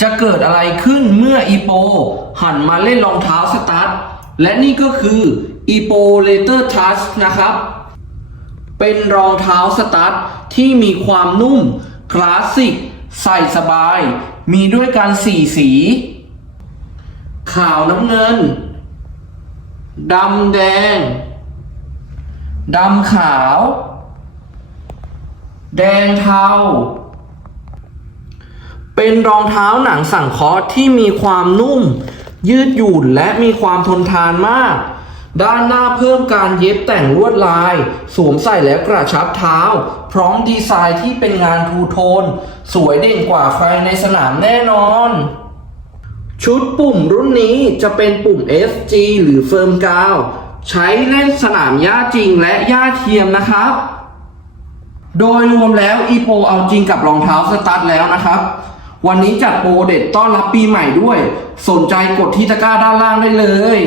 จะเกิดอะไรขึ้นเมื่ออีโป หันมาเล่นรองเท้าสตาร์ทและนี่ก็คืออีโปเลเตอร์ทัชนะครับ เป็นรองเท้าสตั๊ดที่มีความนุ่ม คลาสสิก ใส่สบาย มีด้วยกันสี่สี ขาวน้ำเงินดำแดง ดำขาว แดงเทา เป็นรองเท้าหนังสังเคราะห์ที่มีความนุ่ม ยืดหยุ่นและมีความทนทานมาก ด้านหน้าเพิ่มการเย็บแต่งลวดลาย สวมใส่แล้วกระชับเท้า พร้อมดีไซน์ที่เป็นงานทูโทน สวยเด่นกว่าใครในสนามแน่นอน ชุดปุ่มรุ่นนี้จะเป็นปุ่ม SG หรือเฟิร์มกาวใช้เล่นสนามหญ้าจริงและหญ้าเทียมนะครับ โดยรวมแล้วอีโปเอาจริงกับรองเท้าสตั๊ดแล้วนะครับ วันนี้จัดโปรเด็ดต้อนรับปีใหม่ด้วย สนใจกดที่ตะกร้าด้านล่างได้เลย